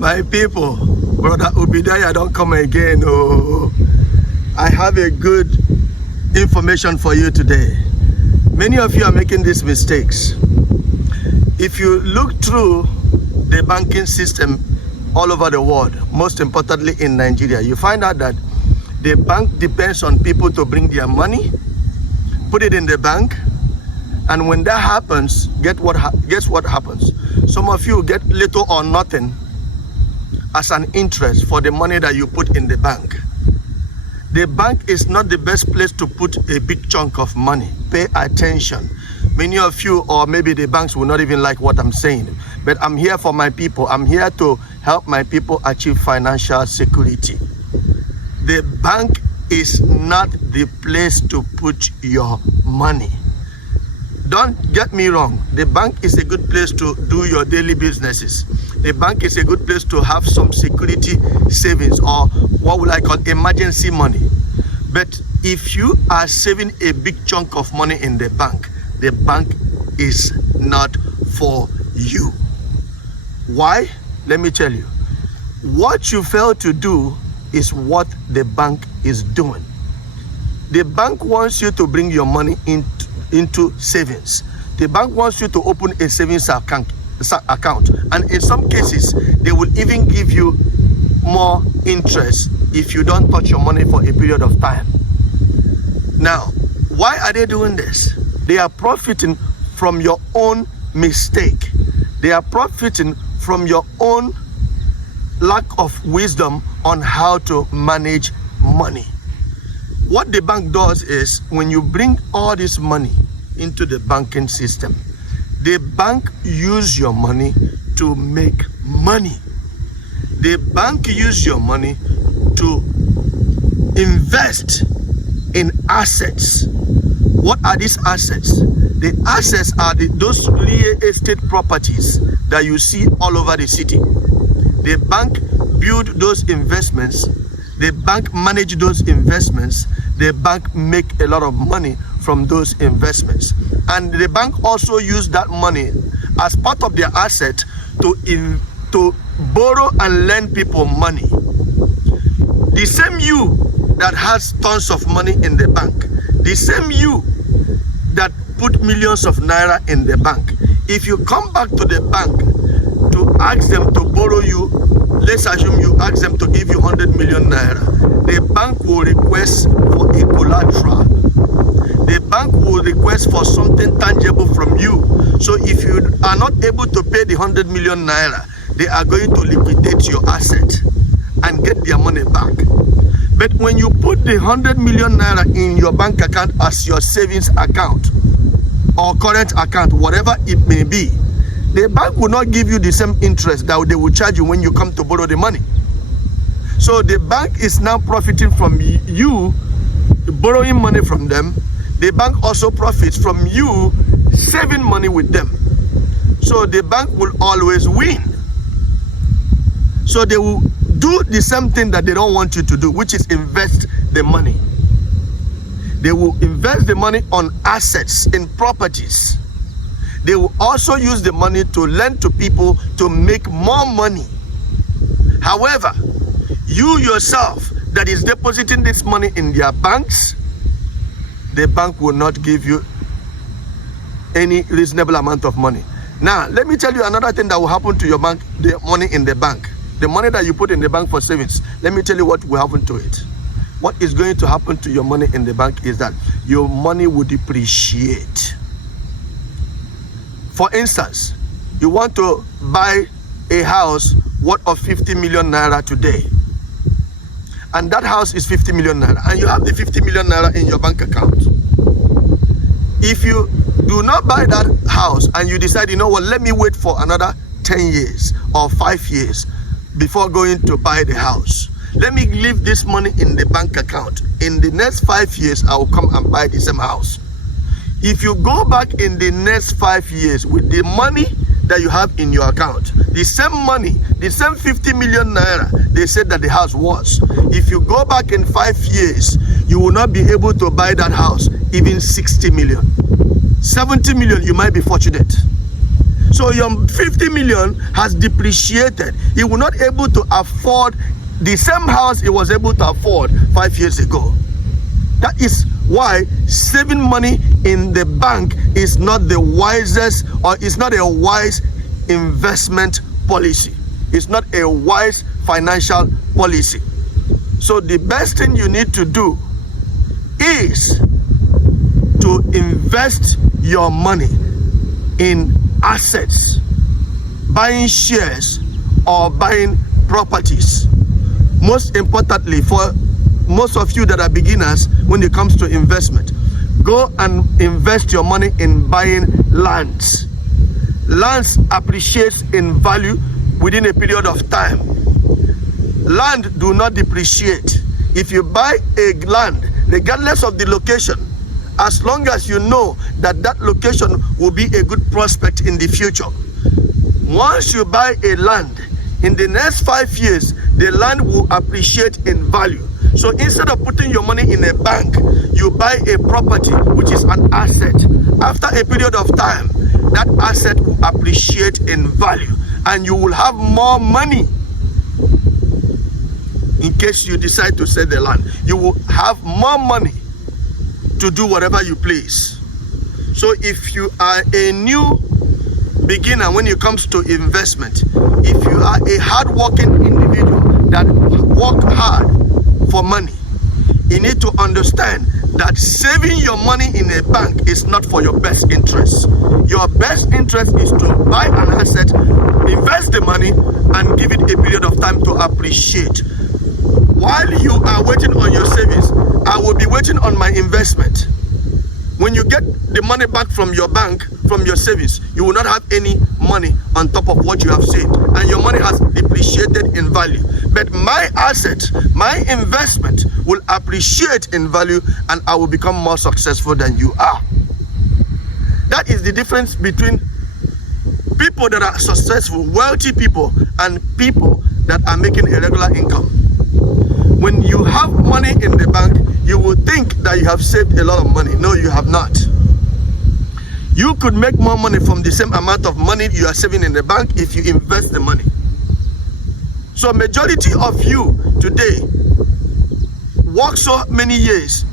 My people, Brother Obadiah, don't come again. Oh, I have a good information for you today. Many of you are making these mistakes. If you look through the banking system all over the world, most importantly in Nigeria, you find out that the bank depends on people to bring their money, put it in the bank, and when that happens, guess what happens? Some of you get little or nothing as an interest for the money that you put in the bank. The bank is not the best place to put a big chunk of money. Pay attention. Many of you, or maybe the banks, will not even like what I'm saying, but I'm here for my people. I'm here to help my people achieve financial security. The bank is not the place to put your money. Don't get me wrong. The bank is a good place to do your daily businesses. The bank is a good place to have some security savings, or what would I call emergency money. But if you are saving a big chunk of money in the bank is not for you. Why? Let me tell you. What you fail to do is what the bank is doing. The bank wants you to bring your money into savings. The bank wants you to open a savings account, and in some cases they will even give you more interest if you don't touch your money for a period of time. Now, why are they doing this? They are profiting from your own mistake. They are profiting from your own lack of wisdom on how to manage money. What the bank does is, when you bring all this money into the banking system, the bank use your money to make money. The bank use your money to invest in assets. What are these assets? The assets are those real estate properties that you see all over the city. The bank build those investments. The bank manage those investments. The bank make a lot of money from those investments. And the bank also use that money as part of their asset to borrow and lend people money. The same you that has tons of money in the bank, the same you that put millions of naira in the bank, if you come back to the bank to ask them to borrow you, let's assume you ask them to give you 100 million naira, the bank will request for a collateral. The bank will request for something tangible from you. So if you are not able to pay the 100 million naira, they are going to liquidate your asset and get their money back. But when you put the 100 million naira in your bank account as your savings account or current account, whatever it may be, the bank will not give you the same interest that they will charge you when you come to borrow the money. So the bank is now profiting from you borrowing money from them. The bank also profits from you saving money with them. So the bank will always win. So they will do the same thing that they don't want you to do, which is invest the money. They will invest the money on assets, in properties. They will also use the money to lend to people to make more money. However, you yourself that is depositing this money in their banks, the bank will not give you any reasonable amount of money. Now, let me tell you another thing that will happen to your bank, the money in the bank. The money that you put in the bank for savings, let me tell you what will happen to it. What is going to happen to your money in the bank is that your money will depreciate. For instance, you want to buy a house worth of 50 million naira today, and that house is 50 million naira, and you have the 50 million naira in your bank account. If you do not buy that house and you decide, you know what, let me wait for another 10 years or 5 years before going to buy the house, let me leave this money in the bank account. In the next 5 years, I will come and buy the same house. If you go back in the next 5 years with the money that you have in your account, the same money, the same 50 million naira they said that the house was, if you go back in 5 years, you will not be able to buy that house even 60 million. 70 million, you might be fortunate. So your 50 million has depreciated. He will not able to afford the same house he was able to afford 5 years ago. That is why saving money in the bank is not the wisest, or is not a wise investment policy. It's not a wise financial policy. So the best thing you need to do is to invest your money in assets, buying shares or buying properties. Most importantly, for most of you that are beginners when it comes to investment, go and invest your money in buying lands. Lands appreciates in value within a period of time. Land do not depreciate. If you buy a land, regardless of the location, as long as you know that that location will be a good prospect in the future, once you buy a land, in the next 5 years, the land will appreciate in value. So instead of putting your money in a bank, you buy a property, which is an asset. After a period of time, that asset will appreciate in value, and you will have more money. In case you decide to sell the land, you will have more money to do whatever you please. So if you are a new beginner when it comes to investment, if you are a hard-working individual that work hard for money, you need to understand that saving your money in a bank is not for your best interest. Your best interest is to buy an asset, invest the money, and give it a period of time to appreciate. While you are waiting on your savings, I will be waiting on my investment. When you get the money back from your bank, from your savings, you will not have any money on top of what you have saved, and your money has depreciated in value. But my asset, my investment will appreciate in value, and I will become more successful than you are. That is the difference between people that are successful, wealthy people, and people that are making a regular income. When you have money in the bank, you will think that you have saved a lot of money. No, you have not. You could make more money from the same amount of money you are saving in the bank if you invest the money. So majority of you today work so many years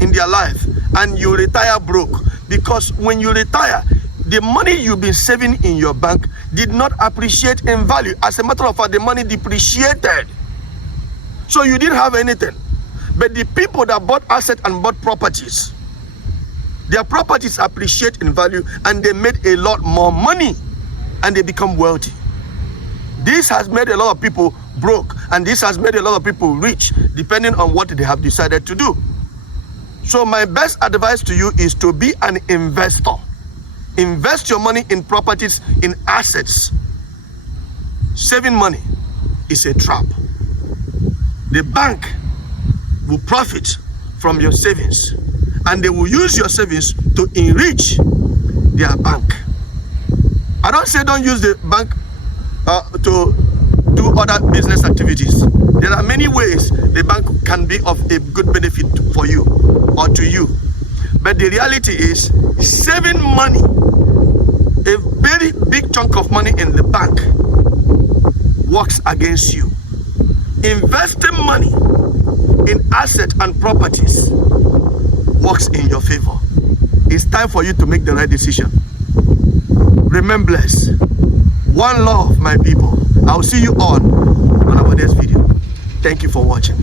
in their life and you retire broke, because when you retire, the money you've been saving in your bank did not appreciate in value. As a matter of fact, the money depreciated. So you didn't have anything. But the people that bought assets and bought properties, their properties appreciate in value, and they made a lot more money, and they become wealthy. This has made a lot of people broke, and this has made a lot of people rich, depending on what they have decided to do. So my best advice to you is to be an investor. Invest your money in properties, in assets. Saving money is a trap. The bank will profit from your savings, and they will use your savings to enrich their bank. I don't say don't use the bank to do other business activities. There are many ways the bank can be of a good benefit for you or to you. But the reality is, saving money, a very big chunk of money in the bank, works against you. Investing money in assets and properties works in your favor. It's time for you to make the right decision. Remain blessed. One love, my people. I'll see you on our next video. Thank you for watching.